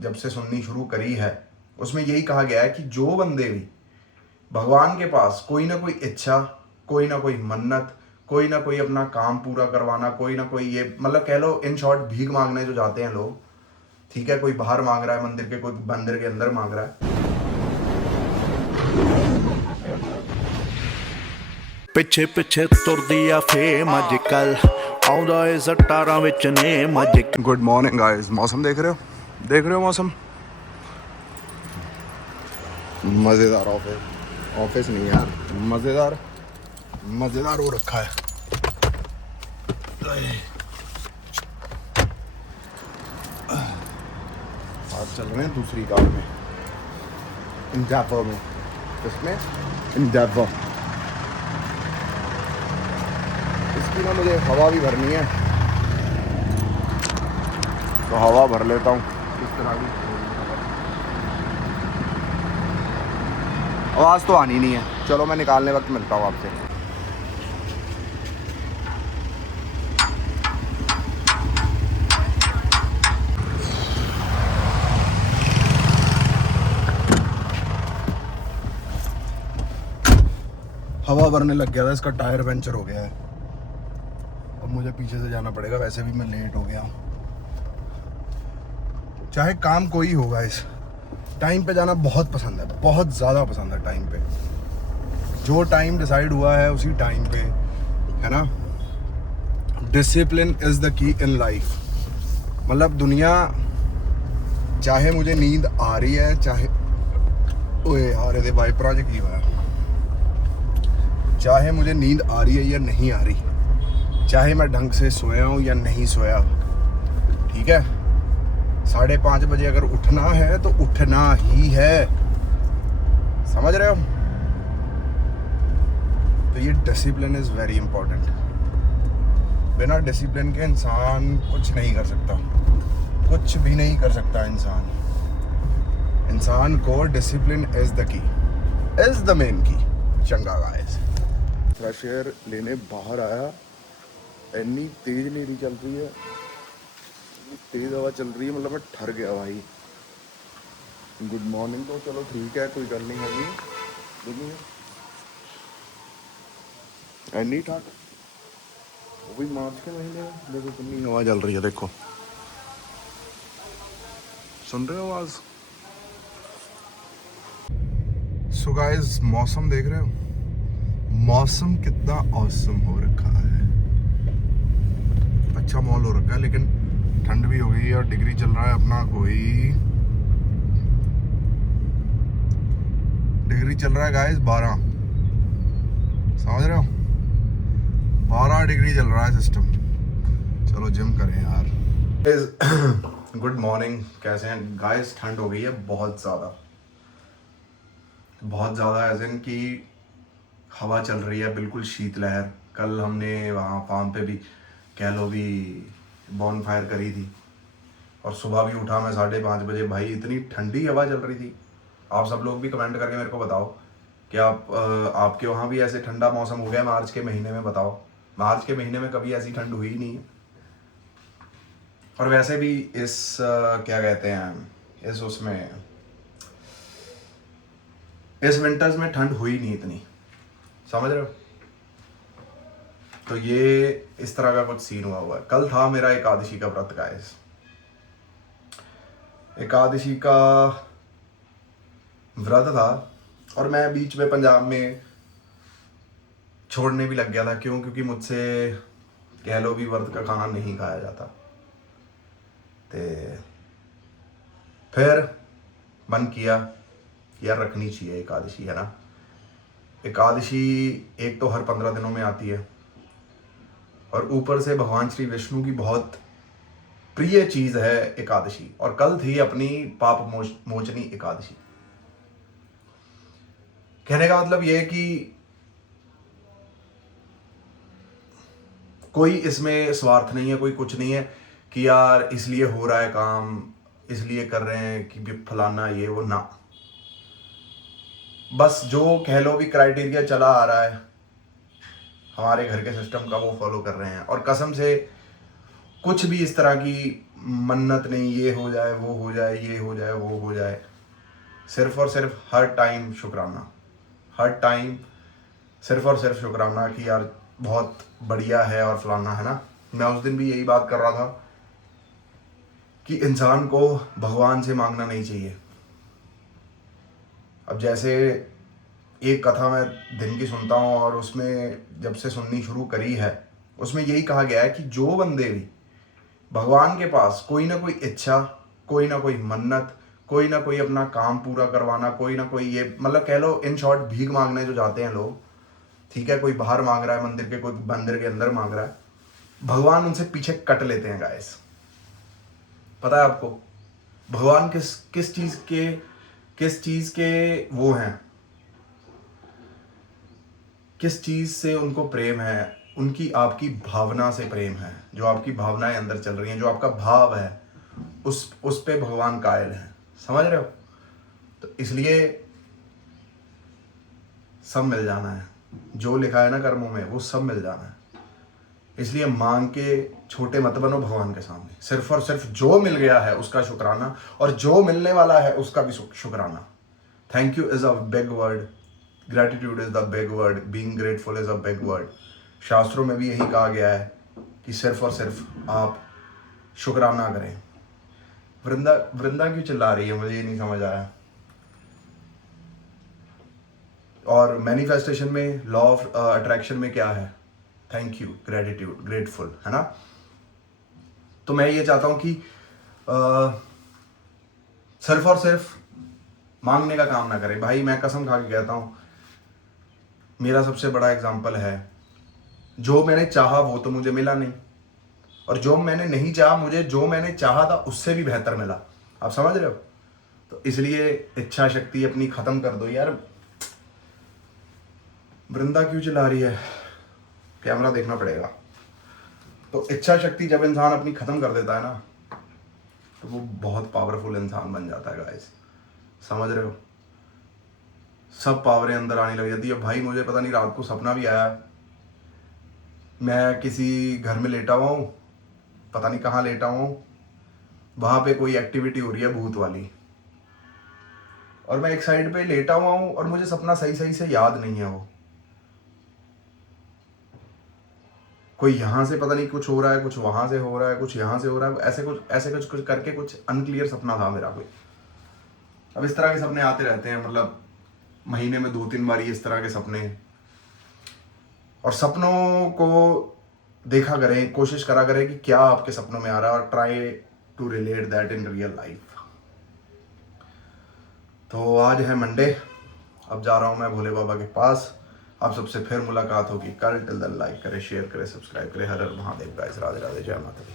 जब से सुननी शुरू करी है उसमें यही कहा गया है कि जो बंदे भी भगवान के पास कोई ना कोई इच्छा, कोई ना कोई मन्नत, कोई ना कोई अपना काम पूरा करवाना, कोई ना कोई ये मतलब कह लो इन शॉर्ट भीख मांगने जो जाते हैं लोग, ठीक है, कोई बाहर मांग रहा है मंदिर के, कोई मंदिर के अंदर मांग रहा है। ਪਿੱਛੇ ਪਿੱਛੇ ਤੁਰਦੀ ਆ ਫੇਮ ਅੱਜ ਕੱਲ ਆਉਂਦਾ ਏ ਸਟਾਰਾਂ ਵਿੱਚ ਨੇਮ ਅੱਜ। गुड मॉर्निंग गाइस, मौसम देख रहे हो मौसम, मज़ेदार ऑफिस नहीं यार, मज़ेदार हो रखा है। आज चल रहे हैं दूसरी कार में, इंडेवर में। किसमें? इंडेवर। इसकी ना मुझे हवा भी भरनी है, तो हवा भर लेता हूँ इस तरह की। आवाज़ तो आनी नहीं है, चलो मैं निकालने वक्त मिलता हूँ आपसे। हवा भरने लग गया था, इसका टायर पंचर हो गया है। अब मुझे पीछे से जाना पड़ेगा, वैसे भी मैं लेट हो गया हूँ। चाहे काम कोई होगा, इस टाइम पे जाना बहुत पसंद है, बहुत ज़्यादा पसंद है टाइम पे। जो टाइम डिसाइड हुआ है उसी टाइम पे, है ना। Discipline is the key in life. मतलब दुनिया, चाहे मुझे नींद आ रही है, चाहे ओए यार ये वाइपरा च की हुआ है, चाहे मुझे नींद आ रही है या नहीं आ रही, चाहे मैं ढंग से सोया हूँ या नहीं सोया, ठीक है, 5:30 बजे अगर उठना है तो उठना ही है। समझ रहे हो? तो ये डिसिप्लिन इज़ वेरी इंपॉर्टेंट। बिना डिसिप्लिन के इंसान कुछ नहीं कर सकता, कुछ भी नहीं कर सकता इंसान को discipline is the key, is the main की। चंगा गाइस, फ्रेश एयर लेने बाहर आया, इतनी तेज लेडी चल रही है, तेज हवा चल रही है, मतलब मैं ठर गया भाई। गुड मॉर्निंग तो चलो ठीक है, कोई गल नहीं होगी, लेकिन एनी ठंड, वो भी मार्च के महीने में। देखो कितनी हवा चल रही है, देखो, सुन रहे हो आवाज? सो गाइस, मौसम देख रहे हो, मौसम कितना ऑसम हो रखा है, अच्छा मॉल हो रखा है, लेकिन ठंड भी हो गई है और डिग्री चल रहा है अपना, कोई डिग्री चल रहा है गाइस 12, समझ रहे हो, 12 डिग्री चल रहा है सिस्टम। चलो जिम करें यार। गुड मॉर्निंग, कैसे हैं गाइस? ठंड हो गई है बहुत ज़्यादा एज इन कि हवा चल रही है, बिल्कुल शीतलहर। कल हमने वहाँ फार्म पे भी कह लो भी बॉन फायर करी थी, और सुबह भी उठा मैं 5:30 बजे, भाई इतनी ठंडी हवा चल रही थी। आप सब लोग भी कमेंट करके मेरे को बताओ कि आपके वहाँ भी ऐसे ठंडा मौसम हो गया मार्च के महीने में? बताओ, मार्च के महीने में कभी ऐसी ठंड हुई ही नहीं है। और वैसे भी इस क्या कहते हैं, इस उसमें इस विंटर्स में ठंड हुई नहीं इतनी, समझ रहे हो? तो ये इस तरह का कुछ सीन हुआ है। कल था मेरा एकादशी का व्रत गाइस, एकादशी का व्रत था, और मैं बीच में पंजाब में छोड़ने भी लग गया था। क्यों? क्योंकि मुझसे कह लो भी व्रत का खाना नहीं खाया जाता। तो फिर मन किया यार रखनी चाहिए एकादशी, है ना। एकादशी एक तो हर 15 दिनों में आती है, और ऊपर से भगवान श्री विष्णु की बहुत प्रिय चीज है एकादशी। और कल थी अपनी पाप मोचनी एकादशी। कहने का मतलब ये है कि कोई इसमें स्वार्थ नहीं है, कोई कुछ नहीं है कि यार इसलिए हो रहा है काम, इसलिए कर रहे हैं कि फलाना ये वो ना। बस जो कह लो भी क्राइटेरिया चला आ रहा है हमारे घर के सिस्टम का, वो फॉलो कर रहे हैं। और कसम से कुछ भी इस तरह की मन्नत नहीं, ये हो जाए वो हो जाए, ये हो जाए वो हो जाए। सिर्फ और सिर्फ हर टाइम शुक्राना, हर टाइम सिर्फ और सिर्फ शुक्राना कि यार बहुत बढ़िया है और फलाना है ना। मैं उस दिन भी यही बात कर रहा था कि इंसान को भगवान से मांगना नहीं चाहिए। अब जैसे एक कथा मैं दिन की सुनता हूँ और उसमें जब से सुननी शुरू करी है उसमें यही कहा गया है कि जो बंदे भी भगवान के पास कोई ना कोई इच्छा, कोई ना कोई मन्नत, कोई ना कोई अपना काम पूरा करवाना, कोई ना कोई ये मतलब कह लो इन शॉर्ट भीख मांगने जो जाते हैं लोग, ठीक है, कोई बाहर मांग रहा है मंदिर के, कोई मंदिर के अंदर मांग रहा है, भगवान उनसे पीछे कट लेते हैं गाइस। पता है आपको भगवान किस चीज के वो हैं, किस चीज से उनको प्रेम है? उनकी आपकी भावना से प्रेम है। जो आपकी भावनाएं अंदर चल रही हैं, जो आपका भाव है, उस पे भगवान कायल है। समझ रहे हो? तो इसलिए सब मिल जाना है, जो लिखा है ना कर्मों में वो सब मिल जाना है। इसलिए मांग के छोटे मत बनो भगवान के सामने। सिर्फ और सिर्फ जो मिल गया है उसका शुक्राना, और जो मिलने वाला है उसका भी शुक्राना। Thank you is a big word, gratitude is the big word, being grateful is a big word. शास्त्रों में भी यही कहा गया है कि सिर्फ और सिर्फ आप शुक्राना करें। वृंदा क्यों चिल्ला रही है, मुझे ये नहीं समझ आया। और मैनिफेस्टेशन में, लॉ ऑफ अट्रैक्शन में क्या है? थैंक यू, ग्रेटिट्यूड, ग्रेटफुल, है ना। तो मैं ये चाहता हूं कि सिर्फ और सिर्फ मांगने का काम ना करें। भाई मैं कसम खा के कहता हूं, मेरा सबसे बड़ा एग्जाम्पल है, जो मैंने चाहा वो तो मुझे मिला नहीं, और जो मैंने नहीं चाहा, मुझे जो मैंने चाहा था उससे भी बेहतर मिला। आप समझ रहे हो? तो इसलिए इच्छा शक्ति अपनी खत्म कर दो यार। वृंदा क्यों चिल्ला रही है? कैमरा देखना पड़ेगा। तो इच्छा शक्ति जब इंसान अपनी खत्म कर देता है ना, तो वो बहुत पावरफुल इंसान बन जाता है गाइस। समझ रहे हो? सब पावरें अंदर आने लग जाती है। भाई मुझे पता नहीं, रात को सपना भी आया, मैं किसी घर में लेटा हुआ हूँ, पता नहीं कहाँ लेटा हुआ हूँ, वहाँ पे कोई एक्टिविटी हो रही है भूत वाली, और मैं एक साइड पे लेटा हुआ हूँ और मुझे सपना सही सही से याद नहीं है। वो कोई यहाँ से पता नहीं कुछ हो रहा है, कुछ वहाँ से हो रहा है, कुछ यहाँ से हो रहा है, ऐसे कुछ करके कुछ अनक्लियर सपना था मेरा कोई। अब इस तरह के सपने आते रहते हैं, मतलब महीने में 2-3 बार इस तरह के सपने। और सपनों को देखा करें, कोशिश करा करें कि क्या आपके सपनों में आ रहा है, और try to relate that in real life. तो आज है मंडे, अब जा रहा हूँ मैं भोले बाबा के पास। आप सबसे फिर मुलाकात होगी कल। टिल देन लाइक करें, शेयर करें, सब्सक्राइब करें। हर हर महादेव गाइस, राधे राधे, जय माता दी।